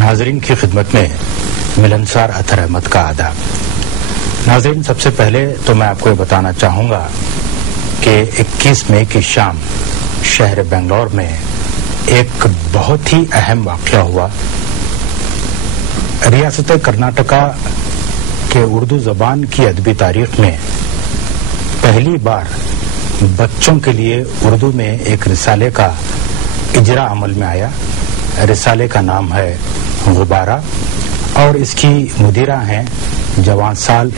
ناظرین کی خدمت میں ملنسار اطہر احمد کا آداب۔ ناظرین، سب سے پہلے تو میں آپ کو یہ بتانا چاہوں گا کہ 21 مئی کی شام شہر بنگلور میں ایک بہت ہی اہم واقعہ ہوا۔ ریاست کرناٹکا کے اردو زبان کی ادبی تاریخ میں پہلی بار بچوں کے لیے اردو میں ایک رسالے کا اجرا عمل میں آیا۔ رسالے کا نام ہے غبارہ اور اس کی مدیرہ ہیں جوان سال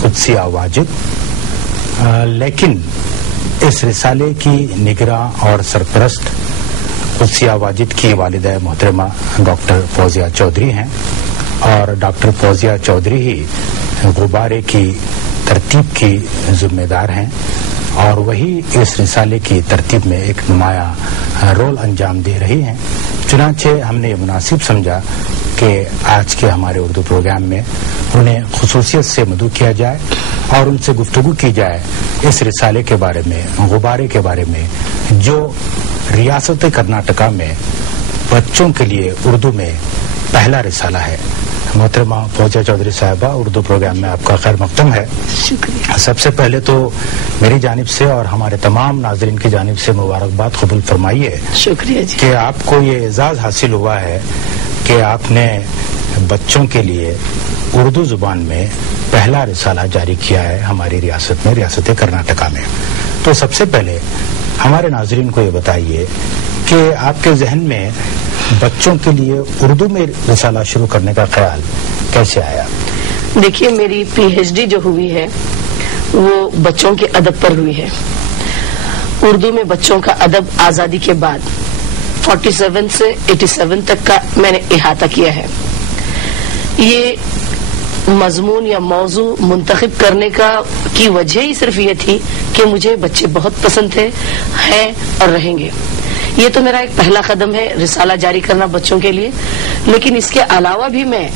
قدسیہ واجد، لیکن اس رسالے کی نگراں اور سرپرست قدسیہ واجد کی والدہ محترمہ ڈاکٹر فوزیہ چودھری ہیں، اور ڈاکٹر فوزیہ چودھری ہی غبارے کی ترتیب کی ذمہ دار ہیں، اور وہی اس رسالے کی ترتیب میں ایک نمایاں رول انجام دے رہی ہیں۔ چنانچہ ہم نے یہ مناسب سمجھا کہ آج کے ہمارے اردو پروگرام میں انہیں خصوصیت سے مدعو کیا جائے اور ان سے گفتگو کی جائے اس رسالے کے بارے میں، غبارے کے بارے میں، جو ریاست کرناٹکا میں بچوں کے لیے اردو میں پہلا رسالہ ہے۔ محترمہ فوزیہ چودھری صاحبہ، اردو پروگرام میں آپ کا خیر مقدم ہے۔ شکریہ۔ سب سے پہلے تو میری جانب سے اور ہمارے تمام ناظرین کی جانب سے مبارکباد قبول فرمائیے۔ شکریہ جی کہ آپ کو یہ اعزاز حاصل ہوا ہے کہ آپ نے بچوں کے لیے اردو زبان میں پہلا رسالہ جاری کیا ہے ہماری ریاست میں، ریاست کرناٹکا میں۔ تو سب سے پہلے ہمارے ناظرین کو یہ بتائیے کہ آپ کے ذہن میں بچوں کے لیے اردو میں رسالہ شروع کرنے کا خیال کیسے آیا؟ دیکھیے، میری پی ایچ ڈی جو ہوئی ہے وہ بچوں کے ادب پر ہوئی ہے۔ اردو میں بچوں کا ادب آزادی کے بعد 47 سے 87 تک کا میں نے احاطہ کیا ہے۔ یہ مضمون یا موضوع منتخب کرنے کی وجہ ہی صرف یہ تھی کہ مجھے بچے بہت پسند تھے، ہیں اور رہیں گے۔ یہ تو میرا ایک پہلا قدم ہے، رسالہ جاری کرنا بچوں کے لیے، لیکن اس کے علاوہ بھی میں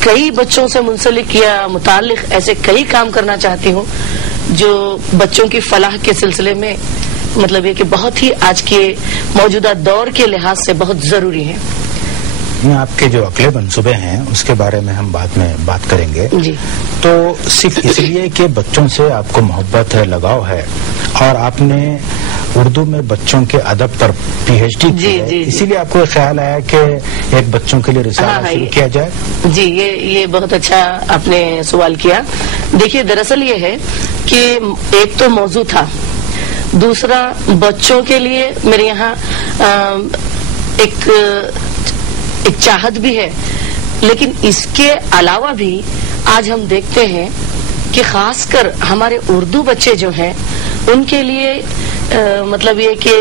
کئی بچوں سے منسلک یا متعلق ایسے کئی کام کرنا چاہتی ہوں جو بچوں کی فلاح کے سلسلے میں مطلب یہ کہ بہت ہی آج کے موجودہ دور کے لحاظ سے بہت ضروری ہیں۔ آپ کے جو اگلے منصوبے ہیں اس کے بارے میں ہم بعد میں بات کریں گے جی۔ تو صرف اس لیے کہ بچوں سے آپ کو محبت ہے، لگاؤ ہے، اور آپ نے اردو میں بچوں کے ادب پر پی ایچ ڈی کی ہے، اسی لیے آپ کو خیال آیا کہ ایک بچوں کے لیے رسالہ شروع کیا جائے؟ جی، یہ بہت اچھا آپ نے سوال کیا۔ دیکھیے، دراصل یہ ہے کہ ایک تو موضوع تھا، دوسرا بچوں کے لیے میرے یہاں ایک چاہت بھی ہے، لیکن اس کے علاوہ بھی آج ہم دیکھتے ہیں کہ خاص کر ہمارے اردو بچے جو ہیں ان کے لیے مطلب یہ کہ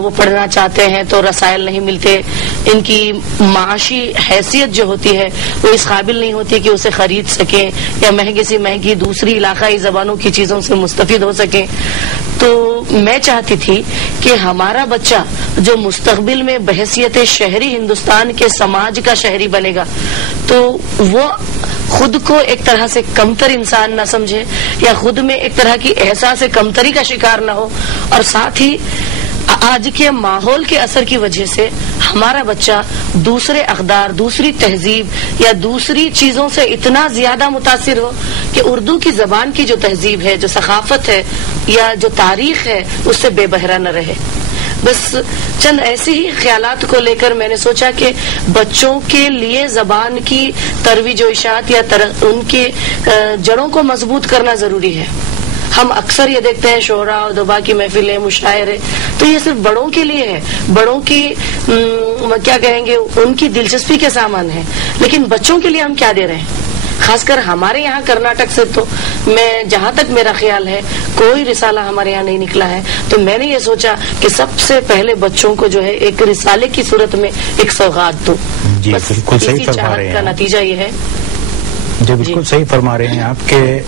وہ پڑھنا چاہتے ہیں تو رسائل نہیں ملتے، ان کی معاشی حیثیت جو ہوتی ہے وہ اس قابل نہیں ہوتی کہ اسے خرید سکیں یا مہنگی سے مہنگی دوسری علاقائی زبانوں کی چیزوں سے مستفید ہو سکیں۔ تو میں چاہتی تھی کہ ہمارا بچہ جو مستقبل میں بحیثیت شہری ہندوستان کے سماج کا شہری بنے گا تو وہ خود کو ایک طرح سے کمتر انسان نہ سمجھے یا خود میں ایک طرح کی احساس کمتری کا شکار نہ ہو، اور ساتھ ہی آج کے ماحول کے اثر کی وجہ سے ہمارا بچہ دوسرے اقدار، دوسری تہذیب یا دوسری چیزوں سے اتنا زیادہ متاثر ہو کہ اردو کی زبان کی جو تہذیب ہے، جو ثقافت ہے یا جو تاریخ ہے اس سے بے بہرا نہ رہے۔ بس چند ایسے ہی خیالات کو لے کر میں نے سوچا کہ بچوں کے لیے زبان کی ترویج و اشاعت یا ان کے جڑوں کو مضبوط کرنا ضروری ہے۔ ہم اکثر یہ دیکھتے ہیں شعراء اور ادباء کی محفلیں، مشاعرے، تو یہ صرف بڑوں کے لیے ہے، بڑوں کی کیا کہیں گے ان کی دلچسپی کے سامان ہے، لیکن بچوں کے لیے ہم کیا دے رہے ہیں؟ خاص کر ہمارے یہاں کرناٹک سے تو میں جہاں تک میرا خیال ہے کوئی رسالہ ہمارے یہاں نہیں نکلا ہے، تو میں نے یہ سوچا کہ سب سے پہلے بچوں کو جو ہے ایک رسالے کی صورت میں ایک سوغات دو۔ جی بالکل صحیح فرما رہے ہیں، کا نتیجہ یہ ہے۔ جی بالکل صحیح فرما رہے ہیں آپ کہ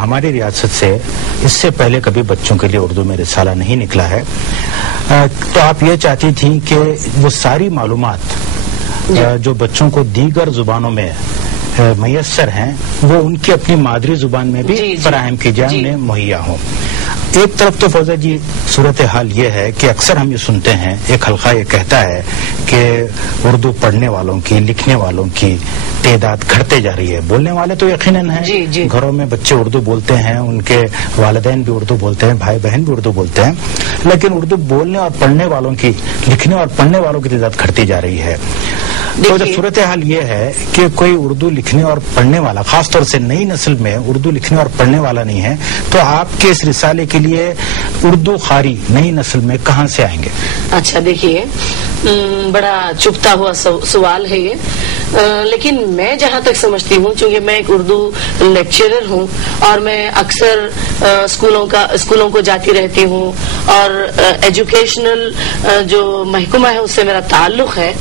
ہماری ریاست سے اس سے پہلے کبھی بچوں کے لیے اردو میں رسالہ نہیں نکلا ہے، تو آپ یہ چاہتی تھیں کہ وہ ساری معلومات جو بچوں کو دیگر زبانوں میں میسر ہیں وہ ان کی اپنی مادری زبان میں بھی فراہم کی جائے، انہیں مہیا ہوں۔ ایک طرف تو فوزہ جی صورتحال یہ ہے کہ اکثر ہم یہ سنتے ہیں، ایک حلقہ یہ کہتا ہے کہ اردو پڑھنے والوں کی، لکھنے والوں کی تعداد گھٹتے جا رہی ہے. بولنے والے تو یقیناً ہیں، گھروں میں بچے اردو بولتے ہیں، ان کے والدین بھی اردو بولتے ہیں، بھائی بہن بھی اردو بولتے ہیں، لیکن اردو بولنے اور پڑھنے والوں کی، لکھنے اور پڑھنے والوں کی تعداد گھٹتی جا رہی ہے. تو جب صورتحال یہ ہے کہ کوئی اردو لکھنے اور پڑھنے والا، خاص طور سے نئی نسل میں اردو لکھنے اور پڑھنے والا نہیں ہے، تو آپ کے اس رسالے کے لیے اردو قاری نئی نسل میں کہاں سے آئیں گے؟ اچھا دیکھیے، بڑا چپتا ہوا سوال ہے یہ، لیکن میں جہاں تک سمجھتی ہوں، چونکہ میں ایک اردو لیکچرر ہوں اور میں اکثر اسکولوں کو جاتی رہتی ہوں اور ایجوکیشنل جو محکمہ ہے اس سے میرا تعلق ہے.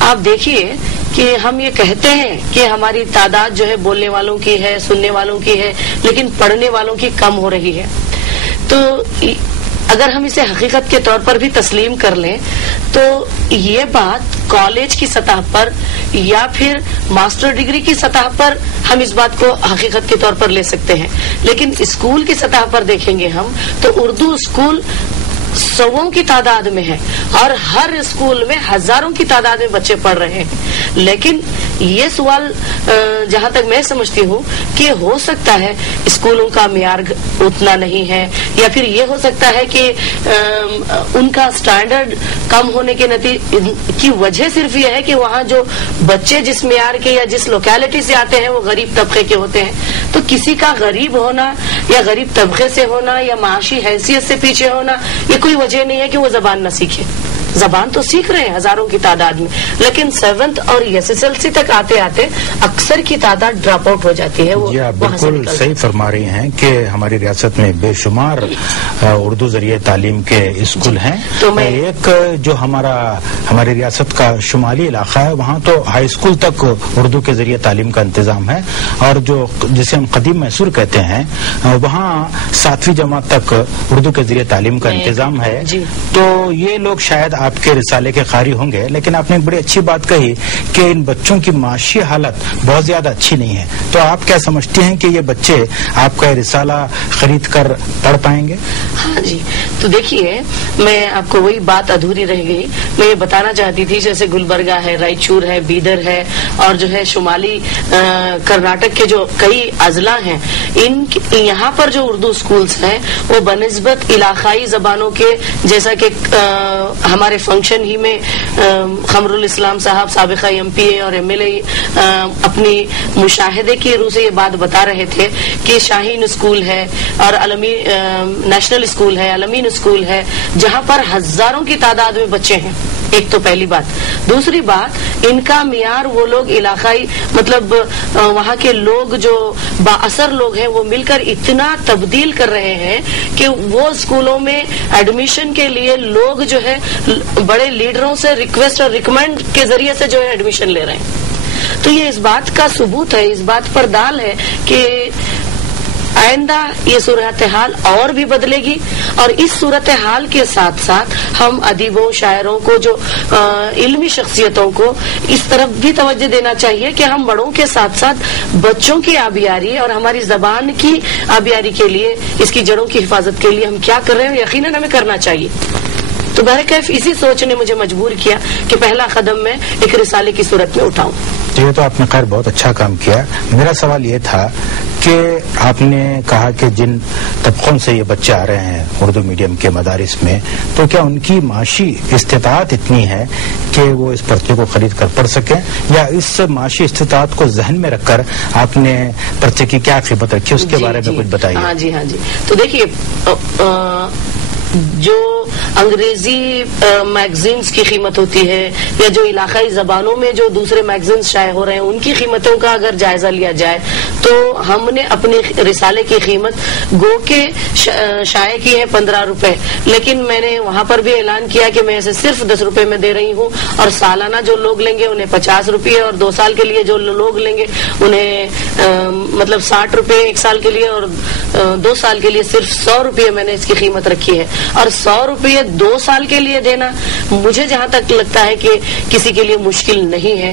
آپ دیکھیے کہ ہم یہ کہتے ہیں کہ ہماری تعداد جو ہے بولنے والوں کی ہے، سننے والوں کی ہے، لیکن پڑھنے والوں کی کم ہو رہی ہے. تو اگر ہم اسے حقیقت کے طور پر بھی تسلیم کر لیں تو یہ بات کالج کی سطح پر یا پھر ماسٹر ڈگری کی سطح پر ہم اس بات کو حقیقت کے طور پر لے سکتے ہیں، لیکن اسکول کی سطح پر دیکھیں گے ہم تو اردو اسکول سووں کی تعداد میں ہے اور ہر اسکول میں ہزاروں کی تعداد میں بچے پڑھ رہے ہیں. لیکن یہ سوال جہاں تک میں سمجھتی ہوں کہ ہو سکتا ہے اسکولوں کا معیار اتنا نہیں ہے، یا پھر یہ ہو سکتا ہے کہ ان کا سٹینڈرڈ کم ہونے کے کی وجہ صرف یہ ہے کہ وہاں جو بچے جس معیار کے یا جس لوکیلٹی سے آتے ہیں وہ غریب طبقے کے ہوتے ہیں. تو کسی کا غریب ہونا یا غریب طبقے سے ہونا یا معاشی حیثیت سے پیچھے ہونا یہ کوئی وجہ نہیں ہے کہ وہ زبان نہ سیکھے. زبان تو سیکھ رہے ہیں ہزاروں کی تعداد میں، لیکن 7th اور SSLC تک آتے آتے اکثر کی تعداد ڈراپ آؤٹ ہو جاتی ہے. جی آپ بالکل صحیح فرما رہی ہیں کہ ہماری ریاست میں بے شمار اردو ذریعے تعلیم کے اسکول ہیں. تو ایک جو ہماری ریاست کا شمالی علاقہ ہے وہاں تو ہائی اسکول تک اردو کے ذریعے تعلیم کا انتظام ہے، اور جو جسے ہم قدیم میسور کہتے ہیں وہاں 7ویں جماعت تک اردو کے ذریعے تعلیم کا انتظام ہے. تو یہ لوگ شاید آپ کے رسالے کے قاری ہوں گے، لیکن آپ نے ایک بڑی اچھی بات کہی کہ ان بچوں کی معاشی حالت بہت زیادہ اچھی نہیں ہے. تو آپ کیا سمجھتے ہیں کہ یہ بچے آپ کا رسالہ خرید کر پڑھ پائیں گے؟ ہاں جی، تو دیکھیے میں آپ کو وہی بات ادھوری رہ گئی. میں یہ بتانا چاہتی تھی جیسے گلبرگہ ہے، رائچور ہے، بیدر ہے اور جو ہے شمالی کرناٹک کے جو کئی اضلاع ہیں، یہاں پر جو اردو اسکولز ہیں وہ بنسبت علاقائی زبانوں کے، جیسا کہ ہمارے فنکشن ہی میں خمر الاسلام صاحب سابقہ MP اور MLA اپنی مشاہدے کی روح سے یہ بات بتا رہے تھے کہ شاہین اسکول ہے اور نیشنل اسکول ہے، علمین اسکول ہے، جہاں پر ہزاروں کی تعداد میں بچے ہیں. ایک تو پہلی بات. دوسری بات، ان کا معیار وہ لوگ علاقائی مطلب وہاں کے لوگ جو بااثر لوگ ہیں وہ مل کر اتنا تبدیل کر رہے ہیں کہ وہ اسکولوں میں ایڈمیشن کے لیے لوگ جو ہے بڑے لیڈروں سے ریکویسٹ اور ریکمینڈ کے ذریعے سے جو ہے ایڈمیشن لے رہے ہیں. تو یہ اس بات کا ثبوت ہے، اس بات پر دال ہے کہ آئندہ یہ صورتحال اور بھی بدلے گی، اور اس صورتحال کے ساتھ ساتھ ہم ادیبوں، شاعروں کو، جو علمی شخصیتوں کو اس طرف بھی توجہ دینا چاہیے کہ ہم بڑوں کے ساتھ ساتھ بچوں کی آبیاری اور ہماری زبان کی آبیاری کے لیے، اس کی جڑوں کی حفاظت کے لیے ہم کیا کر رہے ہیں، یقیناً ہمیں کرنا چاہیے. تو بہرکیف اسی سوچ نے مجھے مجبور کیا کہ پہلا قدم میں ایک رسالے کی صورت میں اٹھاؤں. یہ تو آپ نے خیر بہت اچھا کام کیا. میرا سوال یہ تھا کہ آپ نے کہا کہ جن طبقوں سے یہ بچے آ رہے ہیں اردو میڈیم کے مدارس میں، تو کیا ان کی معاشی استطاعت اتنی ہے کہ وہ اس پرچے کو خرید کر پڑھ سکیں، یا اس معاشی استطاعت کو ذہن میں رکھ کر آپ نے پرچے کی کیا قیمت رکھی اس کے بارے میں کچھ بتائیے؟ ہاں جی. تو دیکھیے، جو انگریزی میگزینز کی قیمت ہوتی ہے یا جو علاقائی زبانوں میں جو دوسرے میگزینز شائع ہو رہے ہیں ان کی قیمتوں کا اگر جائزہ لیا جائے تو ہم نے اپنے رسالے کی قیمت گو کے شائع کی ہے 15 روپے، لیکن میں نے وہاں پر بھی اعلان کیا کہ میں اسے صرف 10 روپے میں دے رہی ہوں، اور سالانہ جو لوگ لیں گے انہیں 50 روپے، اور 2 سال کے لیے جو لوگ لیں گے انہیں مطلب 60 روپے 1 سال کے لیے، اور 2 سال کے لیے صرف 100 روپے میں نے اس کی قیمت رکھی ہے. اور 100 روپے 2 سال کے لیے دینا مجھے جہاں تک لگتا ہے کہ کسی کے لیے مشکل نہیں ہے.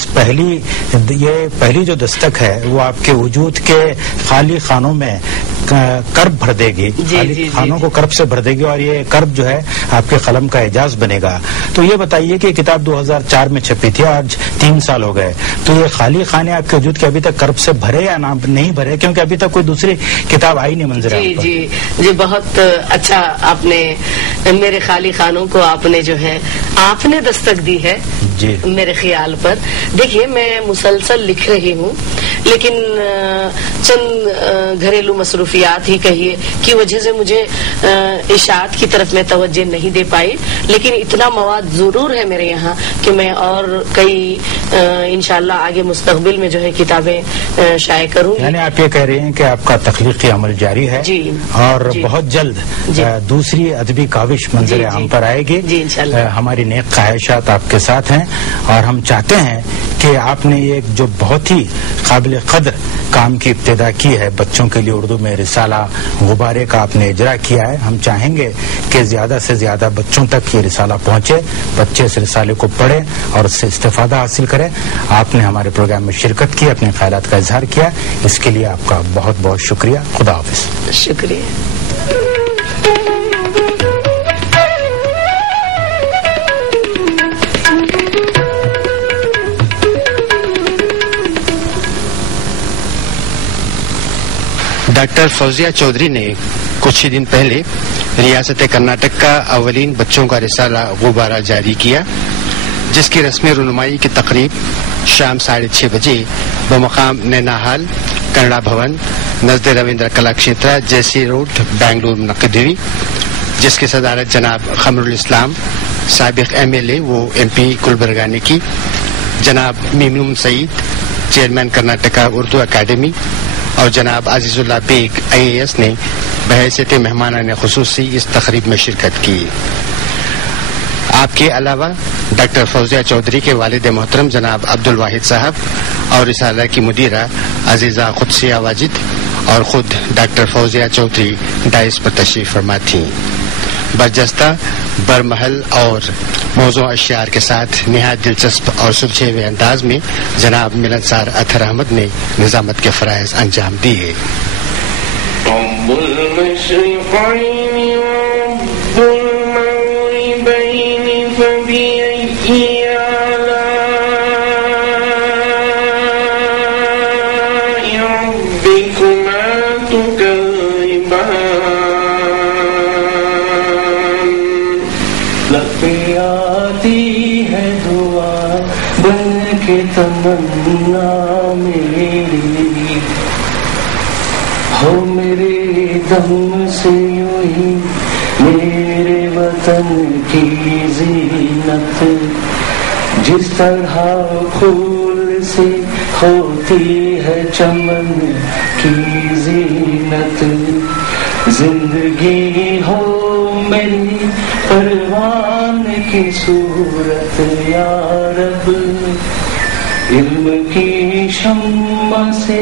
اس پہلی جو دستک ہے وہ آپ کے وجود کے خالی خانوں میں کرب بھر دے گی، خالی خانوں کو کرب سے بھر دے گی، اور یہ کرب جو ہے آپ کے قلم کا اعجاز بنے گا. تو یہ بتائیے کہ کتاب 2004 میں چھپی تھی، آج 3 سال ہو گئے، تو یہ خالی خانے آپ کے وجود کے ابھی تک کرب سے بھرے یا نہیں بھرے؟ کیونکہ ابھی تک کوئی دوسری کتاب آئی نہیں منظر عام پر. جی بہت اچھا، آپ نے میرے خالی خانوں کو آپ نے جو ہے آپ نے دستک دی ہے جی میرے خیال پر. دیکھیے میں مسلسل لکھ رہی ہوں، لیکن چند گھریلو مصروفیات ہی کہیے کی وجہ سے مجھے اشاعت کی طرف میں توجہ نہیں دے پائی، لیکن اتنا مواد ضرور ہے میرے یہاں کہ میں اور کئی انشاءاللہ آگے مستقبل میں جو ہے کتابیں شائع کروں گی. یعنی آپ یہ کہہ رہے ہیں کہ آپ کا تخلیقی عمل جاری ہے اور بہت جلد دوسری ادبی کاوش منظر عام پر آئے گی. ہماری نیک خواہشات آپ کے ساتھ ہیں، اور ہم چاہتے ہیں کہ آپ نے ایک جو بہت ہی قابل قدر کام کی ابتدا کی ہے، بچوں کے لیے اردو میں رسالہ غبارے کا آپ نے اجرا کیا ہے. ہم چاہیں گے کہ زیادہ سے زیادہ بچوں تک یہ رسالہ پہنچے، بچے اس رسالے کو پڑھیں اور اس سے استفادہ حاصل کریں. آپ نے ہمارے پروگرام میں شرکت کی، اپنے خیالات کا اظہار کیا، اس کے لیے آپ کا بہت بہت شکریہ. خدا حافظ. شکریہ. ڈاکٹر فوزیہ چودھری نے کچھ ہی دن پہلے ریاست کرناٹک کا اولین بچوں کا رسالہ غبارہ جاری کیا، جس کی رسمی رونمائی کی تقریب شام 6:30 بجے بمقام نیناہال کنڑا بھون نزد رویندر کلا کھیترا جیسی روڈ بنگلور منعقد ہوئی، جس کی صدارت جناب خمر الاسلام سابق MLA و MP گلبرگہ نے کی. جناب میمون سعید چیئرمین کرناٹکا اردو اکیڈمی اور جناب عزیز اللہ بیگ IAS نے بحیثیت مہمانان خصوصی اس تقریب میں شرکت کی. آپ کے علاوہ ڈاکٹر فوزیہ چودھری کے والد محترم جناب عبد الواحد صاحب اور رسالہ کی مدیرہ عزیزہ قدسیہ واجد اور خود ڈاکٹر فوزیہ چودھری ڈائس پر تشریف فرما تھیں. برجستہ برمحل اور موضوع اشعار کے ساتھ نہایت دلچسپ اور سلجھے ہوئے انداز میں جناب ملنسار اطہر احمد نے نظامت کے فرائض انجام دیے. تمنا میری ہو میرے دم سے یوں ہی میرے وطن کی زینت، جس طرح پھول سے ہوتی ہے چمن کی زینت. زندگی ہو میری پروان کی صورت یا رب، علم کی شمع سے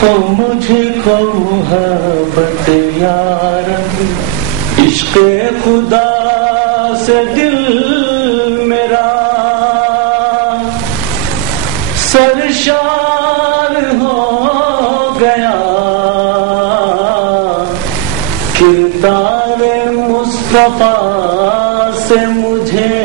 ہو مجھ کو محبت یا رب. عشق خدا سے دل میرا سرشار ہو گیا، کردار مصطفیٰ سے مجھے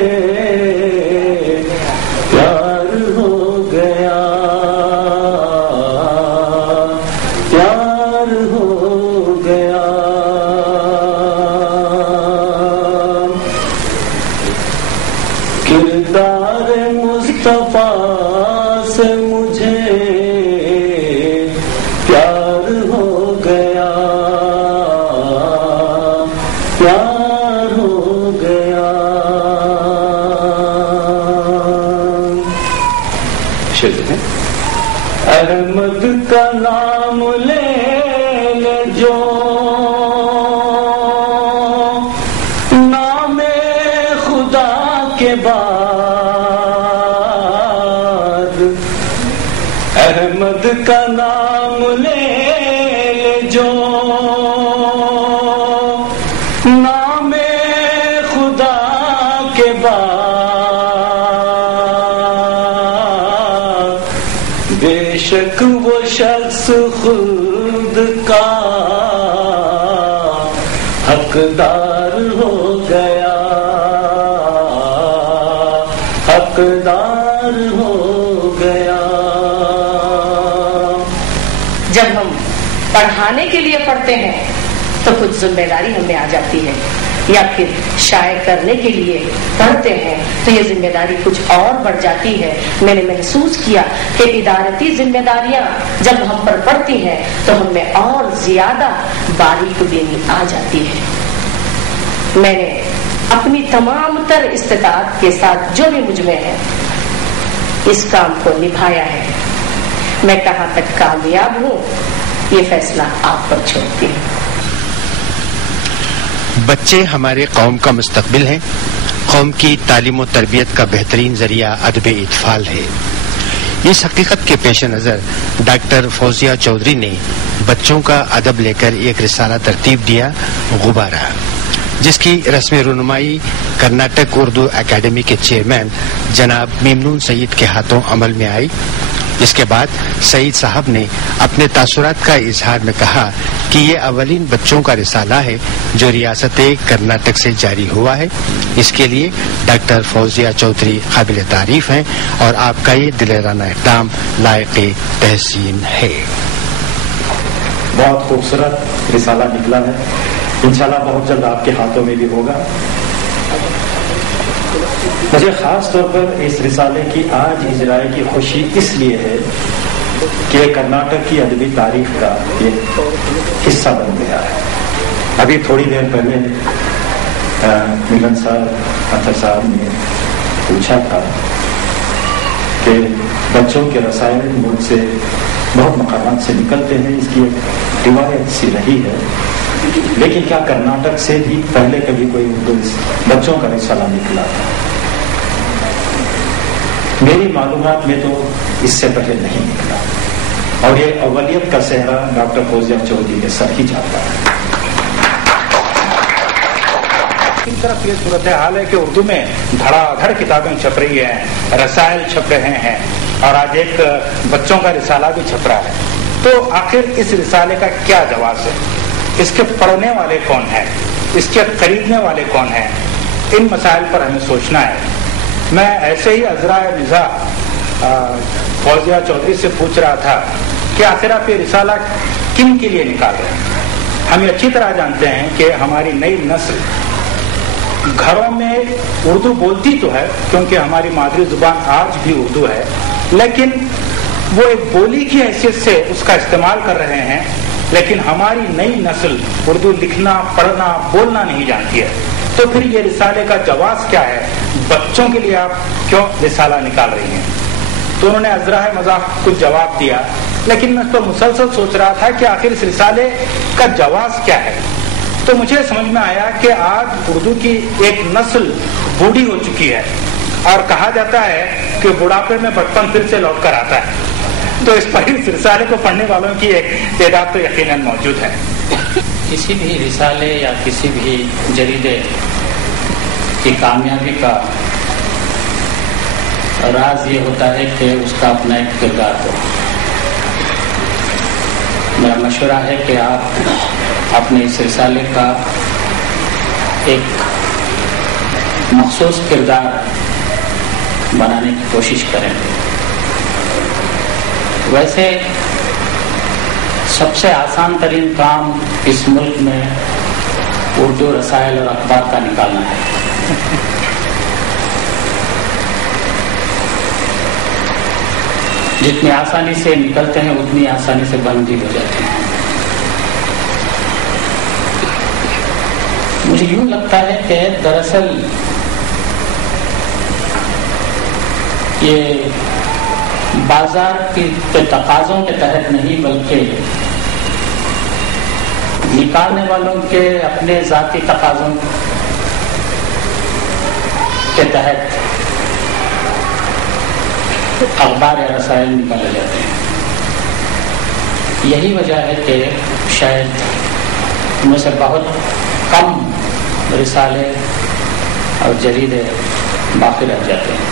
احمد کا نام لے لے جو نام خدا کے بعد، احمد کا نام لے لے جو نام خدا کے بعد، بے شک وہ شخص خود کا حقدار ہو گیا، حقدار ہو گیا۔ جب ہم پڑھانے کے لیے پڑھتے ہیں تو کچھ ذمہ داری ہمیں آ جاتی ہے، یا پھر شائع کرنے کے لیے پڑھتے ہیں تو یہ ذمہ داری کچھ اور بڑھ جاتی ہے۔ میں نے محسوس کیا کہ ادارتی ذمہ داریاں جب ہم پر پڑتی ہیں تو ہم میں اور زیادہ باریک بینی آ جاتی ہے۔ میں نے اپنی تمام تر استطاعت کے ساتھ جو بھی مجھ میں ہے اس کام کو نبھایا ہے۔ میں کہاں تک کامیاب ہوں یہ فیصلہ آپ پر چھوڑتی ہوں۔ بچے ہمارے قوم کا مستقبل ہیں۔ قوم کی تعلیم و تربیت کا بہترین ذریعہ ادب اطفال ہے۔ اس حقیقت کے پیش نظر ڈاکٹر فوزیہ چودھری نے بچوں کا ادب لے کر ایک رسالہ ترتیب دیا، غبارہ، جس کی رسم رونمائی کرناٹک اردو اکیڈمی کے چیئرمین جناب میمنون سعید کے ہاتھوں عمل میں آئی۔ اس کے بعد سعید صاحب نے اپنے تاثرات کا اظہار میں کہا کہ یہ اولین بچوں کا رسالہ ہے جو ریاست کرناٹک سے جاری ہوا ہے۔ اس کے لیے ڈاکٹر فوزیہ چودھری قابل تعریف ہیں اور آپ کا یہ دلیرانہ اقدام لائق تحسین ہے۔ بہت خوبصورت رسالہ نکلا ہے، انشاءاللہ بہت جلد آپ کے ہاتھوں میں بھی ہوگا۔ مجھے خاص طور پر اس رسالے کی آج اجرائے کی خوشی اس لیے ہے کہ کرناٹک کی ادبی تاریخ کا ایک حصہ بن گیا ہے۔ ابھی تھوڑی دیر پہلے ملن صاحب اطہر صاحب نے پوچھا تھا کہ بچوں کے رسائل ملک سے بہت مقامات سے نکلتے ہیں، اس کی ایک روایت سی رہی ہے، لیکن کیا کرناٹک سے بھی پہلے کبھی کوئی اردو بچوں کا رسالہ نکلا تھا؟ میری معلومات میں تو اس سے پہلے نہیں نکلا، اور یہ اولیت کا صحرا ڈاکٹر فوزیہ چودھری کے سر ہی جاتا ہے۔ ایک طرف یہ صورتحال ہے کہ اردو میں دھڑا دھڑ کتابیں چھپ رہی ہیں، رسائل چھپ رہے ہیں، اور آج ایک بچوں کا رسالہ بھی چھپ رہا ہے، تو آخر اس رسالے کا کیا جواز ہے؟ اس کے پڑھنے والے کون ہیں؟ اس کے خریدنے والے کون ہیں؟ ان مسائل پر ہمیں سوچنا ہے۔ میں ایسے ہی عذرائے مزاح فوزیہ چودھری سے پوچھ رہا تھا کہ آخر آپ یہ رسالہ کن کے لیے نکال رہے ہیں؟ ہم یہ اچھی طرح جانتے ہیں کہ ہماری نئی نسل گھروں میں اردو بولتی تو ہے، کیونکہ ہماری مادری زبان آج بھی اردو ہے، لیکن وہ ایک بولی کی حیثیت سے اس کا استعمال کر رہے ہیں، لیکن ہماری نئی نسل اردو لکھنا، پڑھنا، بولنا نہیں جانتی ہے۔ تو پھر یہ رسالے کا جواز کیا ہے؟ بچوں کے لیے آپ کیوں رسالہ نکال رہی ہیں؟ تو انہوں نے عذرائے مزاح کچھ جواب دیا، لیکن میں اس پر مسلسل سوچ رہا تھا کہ آخر اس رسالے کا جواز کیا ہے۔ تو مجھے سمجھ میں آیا کہ آج اردو کی ایک نسل بوڑھی ہو چکی ہے، اور کہا جاتا ہے کہ بڑھاپے میں بچپن پھر سے لوٹ کر آتا ہے، تو اس پر اس رسالے کو پڑھنے والوں کی ایک تعداد تو یقیناً موجود ہے۔ کسی بھی رسالے یا کسی بھی جریدے کی کامیابی کا راز یہ ہوتا ہے کہ اس کا اپنا ایک کردار ہو۔ میرا مشورہ ہے کہ آپ اپنے اس رسالے کا ایک مخصوص کردار بنانے کی کوشش کریں۔ ویسے سب سے آسان ترین کام اس ملک میں اردو رسائل اور اخبار کا نکالنا ہے۔ جتنی آسانی سے نکلتے ہیں اتنی آسانی سے بند بھی ہو جاتے ہیں۔ مجھے یوں لگتا ہے کہ دراصل یہ بازار کے تقاضوں کے تحت نہیں بلکہ نکالنے والوں کے اپنے ذاتی تقاضوں کے تحت اخبار یا رسائل نکالے جاتے ہیں۔ یہی وجہ ہے کہ شاید ان میں سے بہت کم رسالے اور جریدے باقی رہ جاتے ہیں۔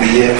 BA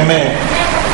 MA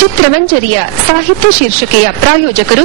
ಚಿತ್ರಮಂಜರಿಯ ಸಾಹಿತ್ಯ ಶೀರ್ಷಿಕೆಯ ಪ್ರಾಯೋಜಕರು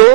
2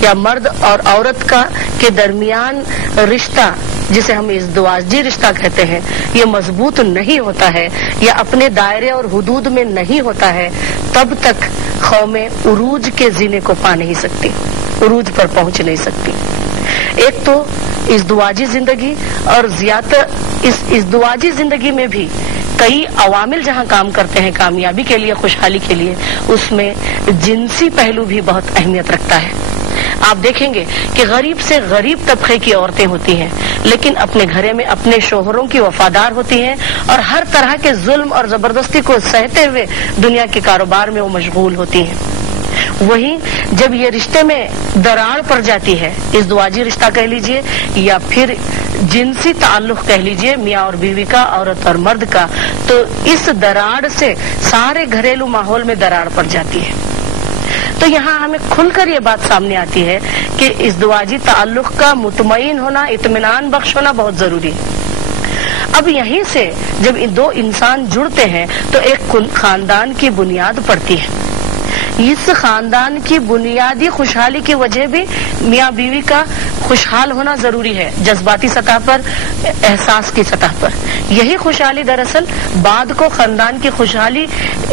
یا مرد اور عورت کا کے درمیان رشتہ جسے ہم ازدواجی رشتہ کہتے ہیں یہ مضبوط نہیں ہوتا ہے یا اپنے دائرے اور حدود میں نہیں ہوتا ہے تب تک قومیں عروج کے زینے کو پا نہیں سکتی، عروج پر پہنچ نہیں سکتی۔ ایک تو ازدواجی زندگی اور زیادہ اس ازدواجی زندگی میں بھی کئی عوامل جہاں کام کرتے ہیں کامیابی کے لیے، خوشحالی کے لیے، اس میں جنسی پہلو بھی بہت اہمیت رکھتا ہے۔ آپ دیکھیں گے کہ غریب سے غریب طبقے کی عورتیں ہوتی ہیں لیکن اپنے گھرے میں اپنے شوہروں کی وفادار ہوتی ہیں اور ہر طرح کے ظلم اور زبردستی کو سہتے ہوئے دنیا کے کاروبار میں وہ مشغول ہوتی ہیں۔ وہیں جب یہ رشتے میں دراڑ پڑ جاتی ہے، ازدواجی رشتہ کہہ لیجئے یا پھر جنسی تعلق کہہ لیجئے، میاں اور بیوی کا، عورت اور مرد کا، تو اس دراڑ سے سارے گھریلو ماحول میں دراڑ پڑ جاتی ہے۔ تو یہاں ہمیں کھل کر یہ بات سامنے آتی ہے کہ ازدواجی تعلق کا مطمئن ہونا، اطمینان بخش ہونا بہت ضروری ہے۔ اب یہیں سے جب دو انسان جڑتے ہیں تو ایک خاندان کی بنیاد پڑتی ہے۔ اس خاندان کی بنیادی خوشحالی کی وجہ بھی میاں بیوی کا خوشحال ہونا ضروری ہے، جذباتی سطح پر، احساس کی سطح پر۔ یہی خوشحالی دراصل بعد کو خاندان کی خوشحالی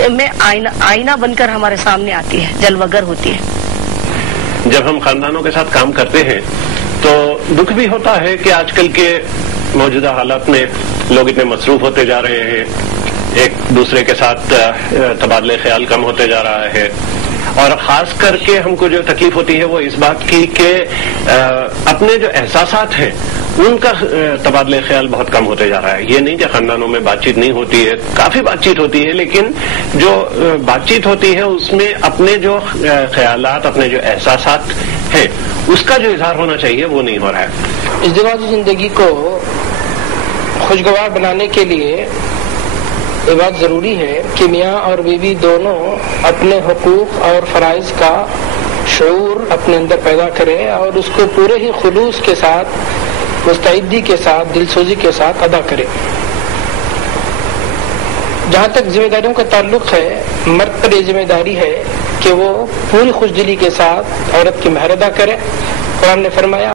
میں آئینہ بن کر ہمارے سامنے آتی ہے، جلوگر ہوتی ہے۔ جب ہم خاندانوں کے ساتھ کام کرتے ہیں تو دکھ بھی ہوتا ہے کہ آج کل کے موجودہ حالات میں لوگ اتنے مصروف ہوتے جا رہے ہیں، ایک دوسرے کے ساتھ تبادلہ خیال کم ہوتے جا رہا ہے، اور خاص کر کے ہم کو جو تکلیف ہوتی ہے وہ اس بات کی کہ اپنے جو احساسات ہیں ان کا تبادلہ خیال بہت کم ہوتے جا رہا ہے۔ یہ نہیں کہ خاندانوں میں بات چیت نہیں ہوتی ہے، کافی بات چیت ہوتی ہے، لیکن جو بات چیت ہوتی ہے اس میں اپنے جو خیالات، اپنے جو احساسات ہیں اس کا جو اظہار ہونا چاہیے وہ نہیں ہو رہا ہے۔ ازدواجی زندگی کو خوشگوار بنانے کے لیے یہ بات ضروری ہے کہ میاں اور بیوی دونوں اپنے حقوق اور فرائض کا شعور اپنے اندر پیدا کرے اور اس کو پورے ہی خلوص کے ساتھ، مستعدی کے ساتھ، دل سوزی کے ساتھ ادا کرے۔ جہاں تک ذمہ داریوں کا تعلق ہے، مرد پر یہ ذمہ داری ہے کہ وہ پوری خوش دلی کے ساتھ عورت کی مہر ادا کرے۔ قرآن نے فرمایا